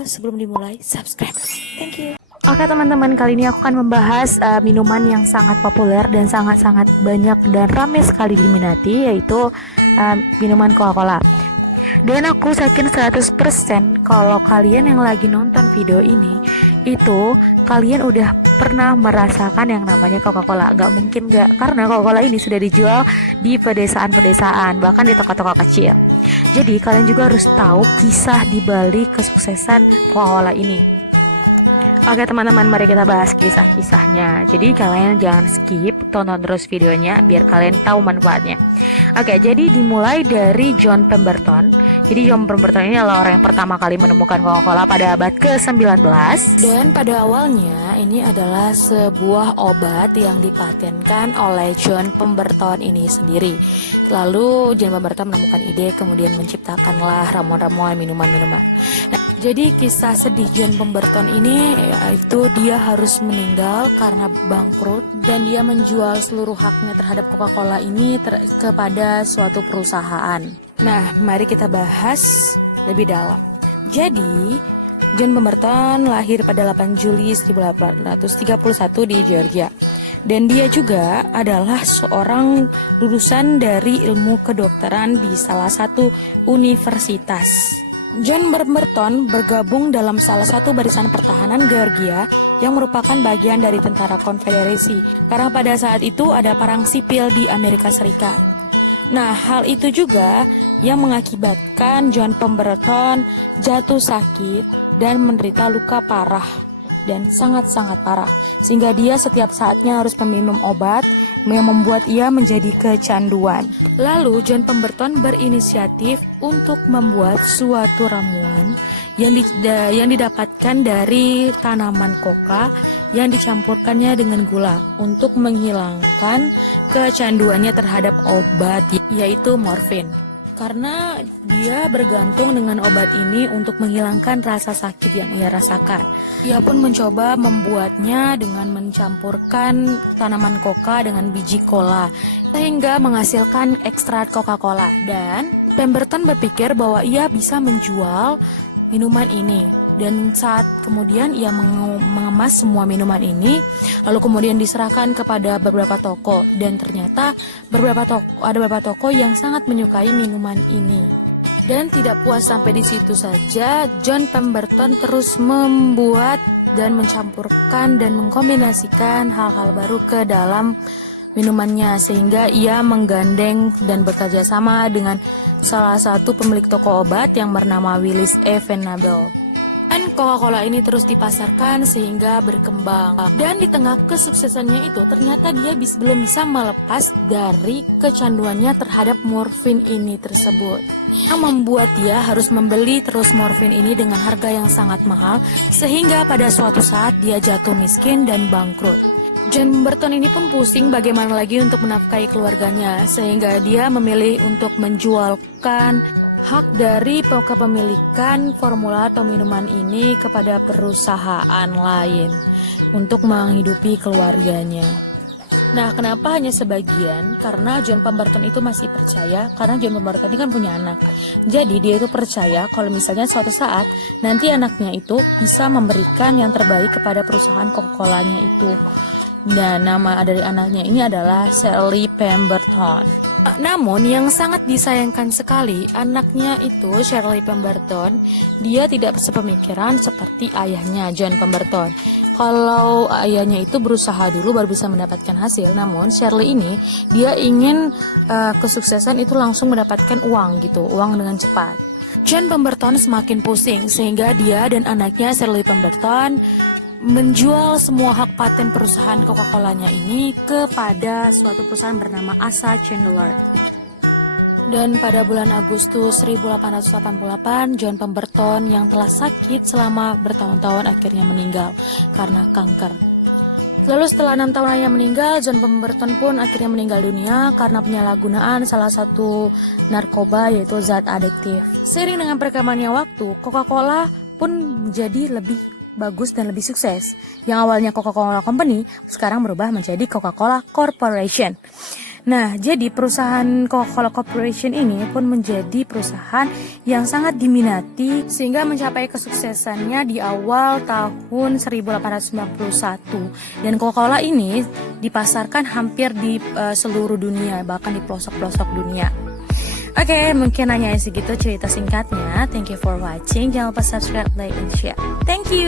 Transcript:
video sebelum dimulai, subscribe. Thank you. Oke teman-teman, kali ini aku akan membahas minuman yang sangat populer dan sangat-sangat banyak dan ramai sekali diminati, yaitu minuman Coca-Cola. Dan aku yakin 100% kalau kalian yang lagi nonton video ini, itu kalian udah pernah merasakan yang namanya Coca-Cola. Gak mungkin gak, karena Coca-Cola ini sudah dijual di pedesaan-pedesaan, bahkan di toko-toko kecil. Jadi kalian juga harus tahu kisah di balik kesuksesan Coca-Cola ini. Oke teman-teman, mari kita bahas kisah-kisahnya. Jadi kalian jangan skip, tonton terus videonya biar kalian tahu manfaatnya. Oke, jadi dimulai dari John Pemberton. Jadi John Pemberton ini adalah orang yang pertama kali menemukan Coca-Cola pada abad ke-19. Dan pada awalnya ini adalah sebuah obat yang dipatenkan oleh John Pemberton ini sendiri. Lalu John Pemberton menemukan ide, kemudian menciptakanlah ramuan-ramuan minuman-minuman. Nah, jadi kisah sedih John Pemberton ini yaitu dia harus meninggal karena bangkrut dan dia menjual seluruh haknya terhadap Coca-Cola ini kepada suatu perusahaan. Nah, mari kita bahas lebih dalam. Jadi, John Pemberton lahir pada 8 Juli 1831 di Georgia. Dan dia juga adalah seorang lulusan dari ilmu kedokteran di salah satu universitas. John Pemberton bergabung dalam salah satu barisan pertahanan Georgia yang merupakan bagian dari tentara konfederasi karena pada saat itu ada perang sipil di Amerika Serikat. Nah, hal itu juga yang mengakibatkan John Pemberton jatuh sakit dan menderita luka parah dan sangat-sangat parah, sehingga dia setiap saatnya harus meminum obat yang membuat ia menjadi kecanduan. Lalu John Pemberton berinisiatif untuk membuat suatu ramuan yang didapatkan dari tanaman koka yang dicampurkannya dengan gula untuk menghilangkan kecanduannya terhadap obat, yaitu morfin. Karena dia bergantung dengan obat ini untuk menghilangkan rasa sakit yang ia rasakan. Ia pun mencoba membuatnya dengan mencampurkan tanaman koka dengan biji kola sehingga menghasilkan ekstrak Coca-Cola. Dan Pemberton berpikir bahwa ia bisa menjual minuman ini. Dan saat kemudian ia mengemas semua minuman ini, lalu kemudian diserahkan kepada beberapa toko, dan ternyata ada beberapa toko yang sangat menyukai minuman ini. Dan tidak puas sampai di situ saja, John Pemberton terus membuat dan mencampurkan dan mengkombinasikan hal-hal baru ke dalam minumannya, sehingga ia menggandeng dan bekerja sama dengan salah satu pemilik toko obat yang bernama Willis E. Venable. Dan Coca-Cola ini terus dipasarkan sehingga berkembang. Dan di tengah kesuksesannya itu, ternyata dia belum bisa melepas dari kecanduannya terhadap morfin ini tersebut. Yang membuat dia harus membeli terus morfin ini dengan harga yang sangat mahal, sehingga pada suatu saat dia jatuh miskin dan bangkrut. John Pemberton ini pun pusing bagaimana lagi untuk menafkahi keluarganya, sehingga dia memilih untuk menjualkan hak dari kepemilikan formula atau minuman ini kepada perusahaan lain untuk menghidupi keluarganya. Nah, kenapa hanya sebagian? Karena John Pemberton itu masih percaya, karena John Pemberton ini kan punya anak. Jadi dia itu percaya kalau misalnya suatu saat nanti anaknya itu bisa memberikan yang terbaik kepada perusahaan Coca-Colanya itu. Dan nama dari anaknya ini adalah Shirley Pemberton. Namun yang sangat disayangkan sekali, anaknya itu Shirley Pemberton, dia tidak sepemikiran seperti ayahnya John Pemberton. Kalau ayahnya itu berusaha dulu baru bisa mendapatkan hasil, namun Shirley ini dia ingin kesuksesan itu langsung mendapatkan uang gitu, uang dengan cepat. John Pemberton semakin pusing sehingga dia dan anaknya Shirley Pemberton menjual semua hak paten perusahaan Coca-Colanya ini kepada suatu perusahaan bernama Asa Chandler. Dan pada bulan Agustus 1888, John Pemberton yang telah sakit selama bertahun-tahun akhirnya meninggal karena kanker. Lalu setelah 6 tahun ayahnya meninggal, John Pemberton pun akhirnya meninggal dunia karena penyalahgunaan salah satu narkoba, yaitu zat adiktif. Seiring dengan perkembangannya waktu, Coca-Cola pun menjadi lebih bagus dan lebih sukses. Yang awalnya Coca-Cola Company sekarang berubah menjadi Coca-Cola Corporation. Nah, jadi perusahaan Coca-Cola Corporation ini pun menjadi perusahaan yang sangat diminati sehingga mencapai kesuksesannya di awal tahun 1891. Dan Coca-Cola ini dipasarkan hampir di seluruh dunia, bahkan di pelosok-pelosok dunia. Oke, mungkin hanya segitu cerita singkatnya. Thank you for watching. Jangan lupa subscribe, like, and share. Thank you.